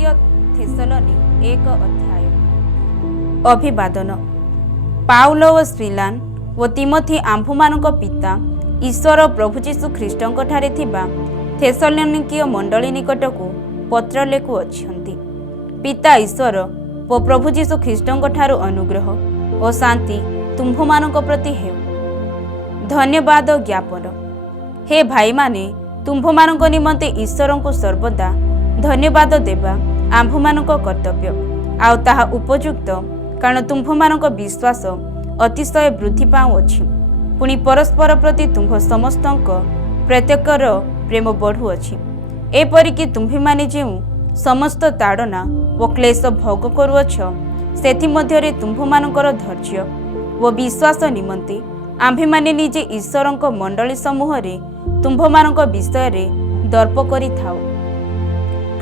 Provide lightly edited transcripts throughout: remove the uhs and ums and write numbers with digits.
द्वितीय थेसलोनी 1 अध्याय। अभिवादन। पाउल ओ सिलान ओ तिमोथी आम्भमानक पिता ईश्वर प्रभु जीशु ख्रीष्टଙ୍କ ठारे थिबा थेसलोनिकीय मंडली निकटकू पत्र लेखु अछंती। पिता ईश्वर ओ प्रभु जीशु ख्रीष्टଙ୍କ ठारू अनुग्रह और शांति तुम्भमानक प्रति हेउ। धन्यवाद ज्ञापन। हे भाई माने, तुम्भमानक निमंते ईश्वर को सर्वदा धन्यवाद देवा आम्भमानक कर्तव्य, आउ ताहा उपयुक्त, कारण तुम्भमानक विश्वास अतिशय वृद्धि पाउअछि। पुणी परस्पर प्रति तुम्भ समस्तक प्रत्येकर प्रेम बढ़ुअछि। एपरिकि तुम्भेमाने जेउ समस्त ताड़ना और क्लेश भोग करुअछ, सेथि मध्यरे तुम्भमानकर धैर्य और विश्वास निमंते आम्भेमाने निजे ईश्वरक मंडली समूह रे तुम्भमानक विषय रे दर्प करि थाउ।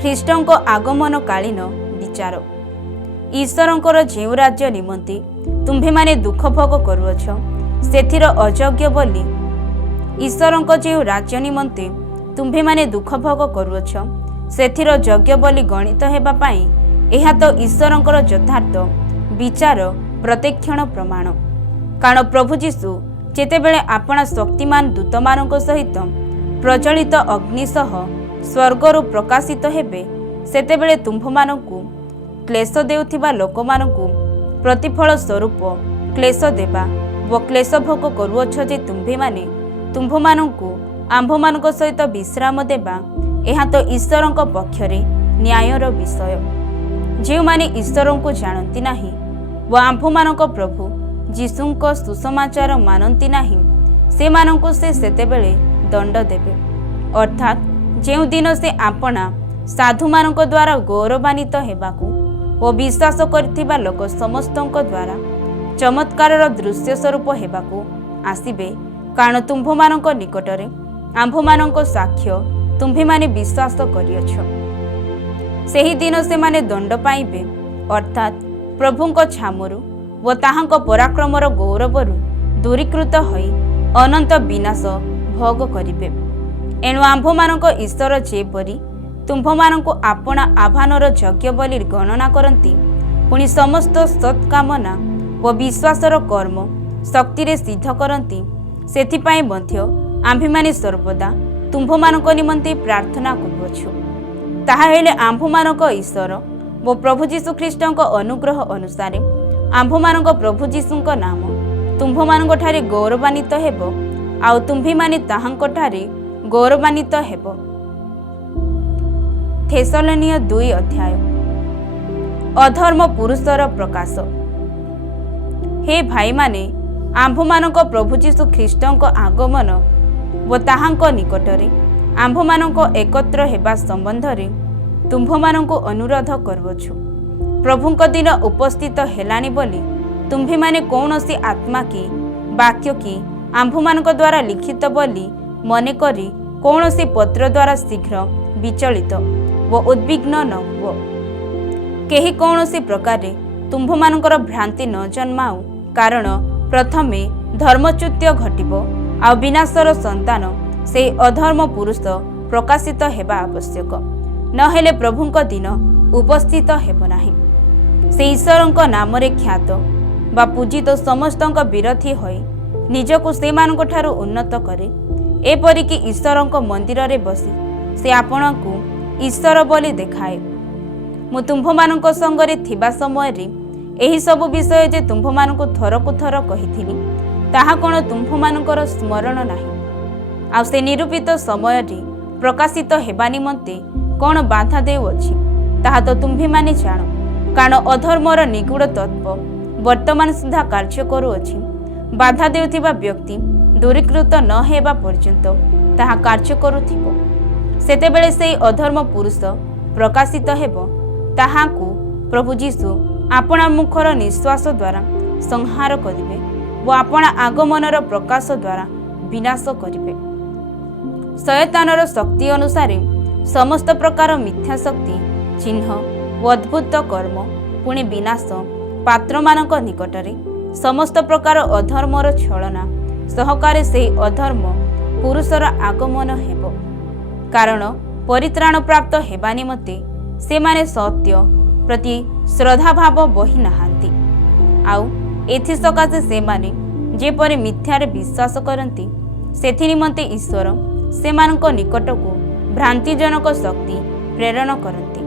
ख्रीष्टଙ୍କ आगमन कालीन विचार। ईश्वरଙ୍କର जेउ राज्य निमंते तुम्भेमाने दुख भोग करुअछ, सेथिर अयोग्य बोली ईश्वरଙ୍କ जेउ राज्य निमंते तुम्भेमाने दुख भोग करुअछ, सेथिर योग्य बोली गणित हेबा पाई एहा तो ईश्वरଙ୍କର यथार्थ विचार प्रत्यक्षण प्रमाण। कारण प्रभु जीशु जेतेबेले आपणा शक्तिमान दूतमानଙ୍କ सहित प्रज्वलित अग्नि सह स्वर्गरु प्रकाशित हेबे, सेतेबेले तुम्भमानଙ୍କୁ क्लेश देउथिबा लोकमानଙ୍କୁ प्रतिफल स्वरूप क्लेश देबा व क्लेश भोग करुअछ जे तुम्भेमाने तुम्भमानଙ୍କୁ आम्भमानଙ୍କ सहित विश्राम देबा, एहा तो ईश्वरଙ୍କ पक्षरे न्यायर विषय। जेउमाने ईश्वरଙ୍କୁ जानती नाही व आम्भमानଙ୍କ प्रभु जीशुଙ୍କ सुसमाचार मानती नाही, सेमानଙ୍କୁ से सेतेबेले दंड देबे। अर्थात जेउ दिन से आपना साधुमानଙ୍କ द्वारा गौरवान्वित हेबाकू और विश्वास करथिबा लोक समस्तଙ୍କ द्वारा चमत्कारर दृश्य स्वरूप हेबाकू आसिबे, कारण तुम्भमानଙ୍କ निकटरे आम्भमानଙ୍କ साक्ष्य तुम्भेमाने विश्वास करिअछ। सेही दिन से माने दंड पाइबे, अर्थात प्रभुଙ୍କ छामरु व ताहांक पराक्रमर गौरवरु दूरीकृत होई अनंत विनाश भोग करिबे। एणु आम्भमानଙ୍କ ईश्वर जेपरि तुम्भमानଙ୍କୁ आपणा आह्वानर योग्य बोली गणना करती, पुणी समस्त सत्कामना व विश्वासर कर्म शक्ति रे सिद्ध करती, सेथिपाई मध्य आम्भेमाने सर्वदा तुम्भमानଙ୍କ निमंते प्रार्थना करुअछु। ताहा हेले आम्भमानଙ୍କ ईश्वर व प्रभु जीशु ख्रीष्टଙ୍କ अनुग्रह अनुसार आम्भमानଙ୍କ प्रभु जीशुଙ୍କ नाम तुम्भमानଙ୍କ ठारे गौरवान्वित हेबो, आउ तुम्भेमाने ताहांक ठारे गौरवान्वित हेबो। थेसलोनिय 2 अध्याय। अधर्म पुरुषर प्रकाश। हे भाई माने, आम्भमानଙ୍କ प्रभु जीशु ख्रीष्टଙ୍କ आगमन व ताहांक निकटरे आम्भमानଙ୍କ एकत्र हेबा संबंधरे तुम्भमानଙ୍କୁ अनुरोध करुअछु। प्रभुଙ୍କ दिन उपस्थित हेलानी बोली तुम्भेमाने कौनसी आत्मा की वाक्य की आम्भमानଙ୍କ द्वारा लिखित बोली मने करी कौनसी पत्र द्वारा शीघ्र विचलित व उद्विग्न न हुओ। केही कौनसी प्रकारे तुम्भमानଙ୍କର भ्रांति न जन्माऊ, कारण प्रथमे धर्मच्युत्य घटिबो, आ विनाशर संतान से अधर्म पुरुष प्रकाशित हेबा आवश्यक, नहेले प्रभुଙ୍କ दिन उपस्थित हेब नाही। से ईश्वरଙ୍କ नामरे ख्यात बा पूजित समस्तଙ୍କ विरोधी होई निजको सेमानଙ୍କ ठारू उन्नत करे। एपरिकि ईश्वरଙ୍କ मंदिर रे बसी से आपणको ईश्वर बोली देखाए। मु तुम्भमानଙ୍କ संगरे थिबा समय रे एही सब विषय जे तुम्भमानଙ୍କୁ थरकु थर कहिथिली, ताहा कोन तुम्भमानଙ୍କର स्मरण नाही। आ से निरूपित समय रे प्रकाशित हेबा निमंते कोन बाधा देउअछि, ताहा तो तुम्भेमाने जानो, कारण अधर्मर निगूढ़ तत्व वर्तमान सुधा कार्य करुअछि। बाधा देउथिबा व्यक्ति दूरीकृत न हेबा पर्यंत ताहा कार्य करुथिबो, सेतेबेले सेई अधर्म पुरुष प्रकाशित हेबो, ताहाकू प्रभु जीशु आपणा मुखर निश्वास द्वारा संहार करिबे व आपणा आगमनर प्रकाश द्वारा विनाश करिबे। शयतानर शक्ति अनुसार समस्त प्रकार मिथ्या शक्ति चिन्ह व अद्भुत कर्म पुणे विनाश पात्रमानक निकटरे समस्त प्रकार अधर्मर छलना सहकारे से अधर्म पुरुषर आगमन हेब, कारण परित्राण प्राप्त हेबा निमते ସେମାନେ ସତ୍ୟ ପ୍ରତି ଶ୍ରଦ୍ଧାଭାବ ବହି ନାହାନ୍ତି। ଆଉ ଏଥିସକାଶେ ସେମାନେ ଯେପରି ମିଥ୍ୟାରେ ବିଶ୍ୱାସ କରନ୍ତି, ସେଥି ନିମନ୍ତେ ଈଶ୍ୱର ସେମାନଙ୍କ ନିକଟକୁ ଭ୍ରାନ୍ତିଜନକ ଶକ୍ତି ପ୍ରେରଣ କରନ୍ତି।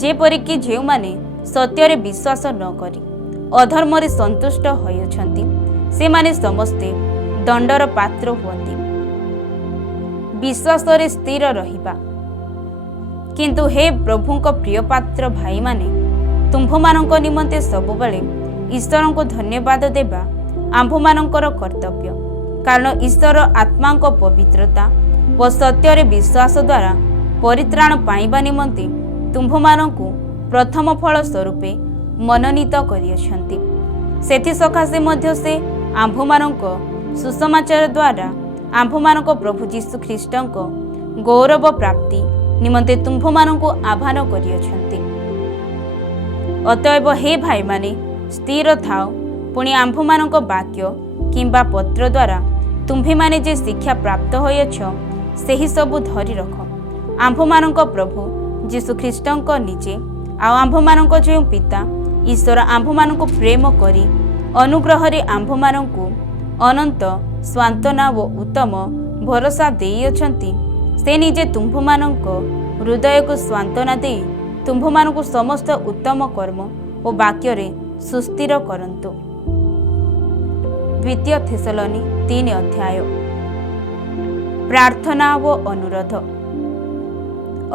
ଯେପରିକି ଯେଉଁମାନେ ସତ୍ୟରେ ବିଶ୍ୱାସ ନ କରି ଅଧର୍ମରେ ସନ୍ତୁଷ୍ଟ ହୋଇଅଛନ୍ତି, ସେମାନେ ସମସ୍ତେ ଦଣ୍ଡର ପାତ୍ର ହୁଅନ୍ତି। ବିଶ୍ୱାସରେ ସ୍ଥିର ରହିବା। କିନ୍ତୁ ହେ ପ୍ରଭୁଙ୍କ ପ୍ରିୟ ପାତ୍ର ଭାଇମାନେ, ତୁମ୍ଭମାନଙ୍କ ନିମନ୍ତେ ସବୁବେଳେ ଈଶ୍ୱରଙ୍କୁ ଧନ୍ୟବାଦ ଦେବା ଆମ୍ଭମାନଙ୍କର କର୍ତ୍ତବ୍ୟ। କାରଣ ଈଶ୍ୱର ଆତ୍ମାଙ୍କ ପବିତ୍ରତା ଓ ସତ୍ୟରେ ବିଶ୍ୱାସ ଦ୍ୱାରା ପରିତ୍ରାଣ ପାଇବା ନିମନ୍ତେ ତୁମ୍ଭମାନଙ୍କୁ ପ୍ରଥମ ଫଳ ସ୍ୱରୂପେ ମନୋନୀତ କରିଅଛନ୍ତି। ସେଥିସକାଶେ ମଧ୍ୟ ସେ ଆମ୍ଭମାନଙ୍କ ସୁସମାଚାର ଦ୍ୱାରା ଆମ୍ଭମାନଙ୍କ ପ୍ରଭୁ ଯୀଶୁ ଖ୍ରୀଷ୍ଟଙ୍କ ଗୌରବ ପ୍ରାପ୍ତି ନିମନ୍ତେ ତୁମ୍ଭମାନଙ୍କୁ ଆହ୍ୱାନ କରିଅଛନ୍ତି। ଅତଏବ ହେ ଭାଇମାନେ, ସ୍ଥିର ଥାଅ। ପୁଣି ଆମ୍ଭମାନଙ୍କ ବାକ୍ୟ କିମ୍ବା ପତ୍ର ଦ୍ୱାରା ତୁମ୍ଭେମାନେ ଯେ ଶିକ୍ଷା ପ୍ରାପ୍ତ ହୋଇଅଛ, ସେହି ସବୁ ଧରି ରଖ। ଆମ୍ଭମାନଙ୍କ ପ୍ରଭୁ ଯୀଶୁ ଖ୍ରୀଷ୍ଟଙ୍କ ନିଜେ ଆଉ ଆମ୍ଭମାନଙ୍କ ଯେଉଁ ପିତା ଈଶ୍ୱର ଆମ୍ଭମାନଙ୍କୁ ପ୍ରେମ କରି ଅନୁଗ୍ରହରେ ଆମ୍ଭମାନଙ୍କୁ ଅନନ୍ତ ସାନ୍ତ୍ୱନା ଓ ଉତ୍ତମ ଭରସା ଦେଇଅଛନ୍ତି, ସେ ନିଜେ ତୁମ୍ଭମାନଙ୍କ ହୃଦୟକୁ ସାନ୍ତ୍ୱନା ଦେଇ ତୁମ୍ଭମାନଙ୍କୁ ସମସ୍ତ ଉତ୍ତମ କର୍ମ ଓ ବାକ୍ୟରେ ସୁସ୍ଥିର କରନ୍ତୁ। ଦ୍ୱିତୀୟ ଥେସଲୋନି 3 ଅଧ୍ୟାୟ। ପ୍ରାର୍ଥନା ଓ ଅନୁରୋଧ।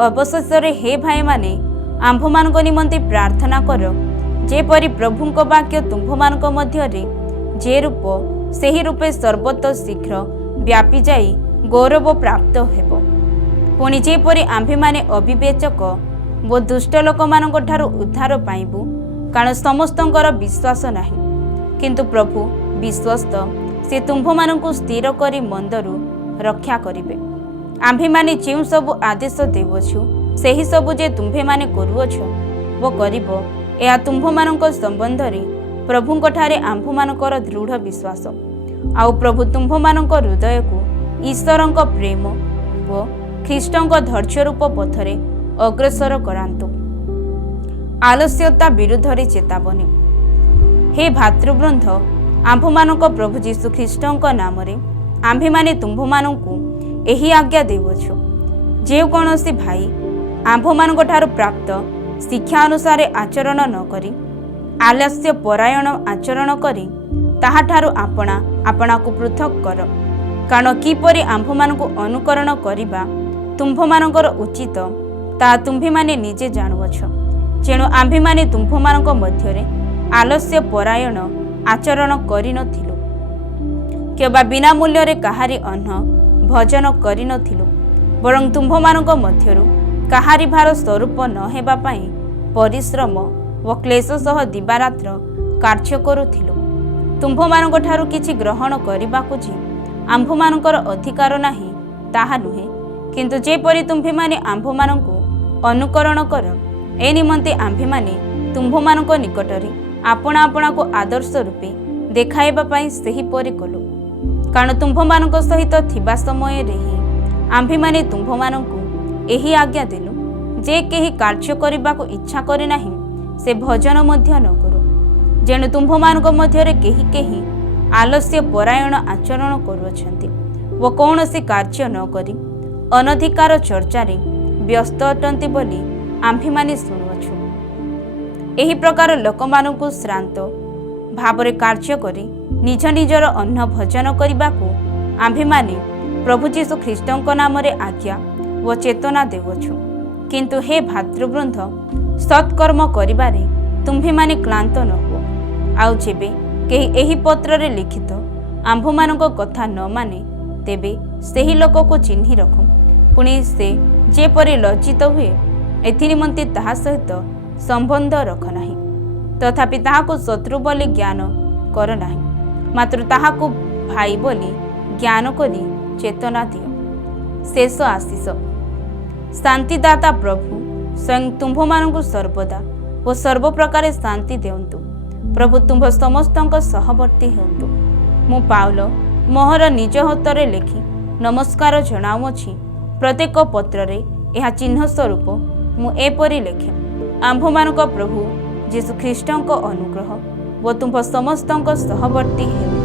ଅବଶେଷରେ ହେ ଭାଇମାନେ, ଆମ୍ଭମାନଙ୍କ ନିମନ୍ତେ ପ୍ରାର୍ଥନା କର, ଯେପରି ପ୍ରଭୁଙ୍କ ବାକ୍ୟ ତୁମ୍ଭମାନଙ୍କ ମଧ୍ୟରେ ଯେ ରୂପ ସେହି ରୂପେ ସର୍ବତ୍ର ଶୀଘ୍ର ବ୍ୟାପିଯାଇ ଗୌରବ ପ୍ରାପ୍ତ ହେବ। ପୁଣି ଯେପରି ଆମ୍ଭେମାନେ ଅବିବେଚକ ଓ ଦୁଷ୍ଟ ଲୋକମାନଙ୍କ ଠାରୁ ଉଦ୍ଧାର ପାଇବୁ। କାରଣ ସମସ୍ତଙ୍କର ବିଶ୍ୱାସ ନାହିଁ, କିନ୍ତୁ ପ୍ରଭୁ ବିଶ୍ୱସ୍ତ, ସେ ତୁମ୍ଭମାନଙ୍କୁ ସ୍ଥିର କରି ମନ୍ଦରୁ ରକ୍ଷା କରିବେ। ଆମ୍ଭେମାନେ ଯେଉଁ ସବୁ ଆଦେଶ ଦେଉଅଛୁ, ସେହି ସବୁ ଯେ ତୁମ୍ଭେମାନେ କରୁଅଛ ଓ କରିବ, ଏହା ତୁମ୍ଭମାନଙ୍କ ସମ୍ବନ୍ଧରେ ପ୍ରଭୁଙ୍କଠାରେ ଆମ୍ଭମାନଙ୍କର ଦୃଢ଼ ବିଶ୍ୱାସ। ଆଉ ପ୍ରଭୁ ତୁମ୍ଭମାନଙ୍କ ହୃଦୟକୁ ଈଶ୍ୱରଙ୍କ ପ୍ରେମ ଓ ଖ୍ରୀଷ୍ଟଙ୍କ ଧୈର୍ଯ୍ୟରୂପ ପଥରେ ଅଗ୍ରସର କରାନ୍ତୁ। ଆଲସ୍ୟତା ବିରୁଦ୍ଧରେ ଚେତାବନୀ। ହେ ଭାତୃବୃନ୍ଦ, ଆମ୍ଭମାନଙ୍କ ପ୍ରଭୁ ଯୀଶୁ ଖ୍ରୀଷ୍ଟଙ୍କ ନାମରେ ଆମ୍ଭେମାନେ ତୁମ୍ଭମାନଙ୍କୁ ଏହି ଆଜ୍ଞା ଦେଉଅଛୁ, ଯେକୌଣସି ଭାଇ ଆମ୍ଭମାନଙ୍କ ଠାରୁ ପ୍ରାପ୍ତ ଶିକ୍ଷା ଅନୁସାରେ ଆଚରଣ ନ କରି ଆଲସ୍ୟ ପରାୟଣ ଆଚରଣ କରି ତାହାଠାରୁ ଆପଣାକୁ ପୃଥକ୍ କର। କାରଣ କିପରି ଆମ୍ଭମାନଙ୍କୁ ଅନୁକରଣ କରିବା ତୁମ୍ଭମାନଙ୍କର ଉଚିତ, ତାହା ତୁମ୍ଭେମାନେ ନିଜେ ଜାଣୁଅଛ। ତେଣୁ ଆମ୍ଭେମାନେ ତୁମ୍ଭମାନଙ୍କ ମଧ୍ୟରେ ଆଲସ୍ୟ ପରାୟଣ ଆଚରଣ କରିନଥିଲୁ, କିମ୍ବା ବିନା ମୂଲ୍ୟରେ କାହାରି ଅନ୍ନ ଭୋଜନ କରିନଥିଲୁ, ବରଂ ତୁମ୍ଭମାନଙ୍କ ମଧ୍ୟରୁ କାହାରି ଭାର ସ୍ୱରୂପ ନ ହେବା ପାଇଁ ପରିଶ୍ରମ ଓ କ୍ଲେଶ ସହ ଦିବାରାତ୍ର କାର୍ଯ୍ୟ କରୁଥିଲୁ। ତୁମ୍ଭମାନଙ୍କ ଠାରୁ କିଛି ଗ୍ରହଣ କରିବାକୁ ଯେ ଆମ୍ଭମାନଙ୍କର ଅଧିକାର ନାହିଁ, ତାହା ନୁହେଁ, କିନ୍ତୁ ଯେପରି ତୁମ୍ଭେମାନେ ଆମ୍ଭମାନଙ୍କୁ ଅନୁକରଣ କର, ଏ ନିମନ୍ତେ ଆମ୍ଭେମାନେ ତୁମ୍ଭମାନଙ୍କ ନିକଟରେ ଆପଣାକୁ ଆଦର୍ଶ ରୂପେ ଦେଖାଇବା ପାଇଁ ସେହିପରି କଲୁ। କାରଣ ତୁମ୍ଭମାନଙ୍କ ସହିତ ଥିବା ସମୟରେ ହିଁ ଆମ୍ଭେମାନେ ତୁମ୍ଭମାନଙ୍କୁ ଏହି ଆଜ୍ଞା ଦେଲୁ ଯେ କେହି କାର୍ଯ୍ୟ କରିବାକୁ ଇଚ୍ଛା କରେ ନାହିଁ, ସେ ଭୋଜନ ମଧ୍ୟ ନ କରୁ। ଯେଣୁ ତୁମ୍ଭମାନଙ୍କ ମଧ୍ୟରେ କେହି କେହି ଆଲସ୍ୟ ପରାୟଣ ଆଚରଣ କରୁଅଛନ୍ତି ଓ କୌଣସି କାର୍ଯ୍ୟ ନ କରି ଅନଧିକାର ଚର୍ଚ୍ଚାରେ ବ୍ୟସ୍ତ ଅଟନ୍ତି ବୋଲି ଆମ୍ଭେମାନେ ଶୁଣୁଅଛୁ। ଏହି ପ୍ରକାର ଲୋକମାନଙ୍କୁ ଶ୍ରାନ୍ତ ଭାବରେ କାର୍ଯ୍ୟ କରି ନିଜ ନିଜର ଅନ୍ନ ଭୋଜନ କରିବାକୁ ଆମ୍ଭେମାନେ ପ୍ରଭୁ ଯୀଶୁ ଖ୍ରୀଷ୍ଟଙ୍କ ନାମରେ ଆଜ୍ଞା ଓ ଚେତନା ଦେଉଅଛୁ। କିନ୍ତୁ ହେ ଭାତୃବୃନ୍ଦ, ସତ୍କର୍ମ କରିବାରେ ତୁମ୍ଭେମାନେ କ୍ଳାନ୍ତ ନ ହୁଅ। ଆଉ ଯେବେ କେହି ଏହି ପତ୍ରରେ ଲିଖିତ ଆମ୍ଭମାନଙ୍କ କଥା ନ ମାନେ, ତେବେ ସେହି ଲୋକକୁ ଚିହ୍ନି ରଖ। ପୁଣି ସେ ଯେପରି ଲଜ୍ଜିତ ହୁଏ, ଏଥିନିମନ୍ତେ ତାହା ସହିତ ସମ୍ବନ୍ଧ ରଖ ନାହିଁ। ତଥାପି ତାହାକୁ ଶତ୍ରୁ ବୋଲି ଜ୍ଞାନ କର ନାହିଁ, ମାତ୍ର ତାହାକୁ ଭାଇ ବୋଲି ଜ୍ଞାନ କରି ଚେତନା ଦିଅ। ଶେଷ ଆଶିଷ। ଶାନ୍ତିଦାତା ପ୍ରଭୁ ସ୍ୱୟଂ ତୁମ୍ଭମାନଙ୍କୁ ସର୍ବଦା ଓ ସର୍ବପ୍ରକାରେ ଶାନ୍ତି ଦିଅନ୍ତୁ। ପ୍ରଭୁ ତୁମ୍ଭ ସମସ୍ତଙ୍କ ସହବର୍ତ୍ତୀ ହୁଅନ୍ତୁ। ମୁଁ ପାଉଲ ମୋହର ନିଜ ହାତରେ ଲେଖି ନମସ୍କାର ଜଣାଉଅଛି। ପ୍ରତ୍ୟେକ ପତ୍ରରେ ଏହା ଚିହ୍ନ ସ୍ୱରୂପ ମୁଁ ଏପରି ଲେଖେ, ଆମ୍ଭମାନଙ୍କ ପ୍ରଭୁ ଯୀଶୁ ଖ୍ରୀଷ୍ଟଙ୍କ ଅନୁଗ୍ରହ ଓ ତୁମ୍ଭ ସମସ୍ତଙ୍କ ସହବର୍ତ୍ତୀ ହେଉ।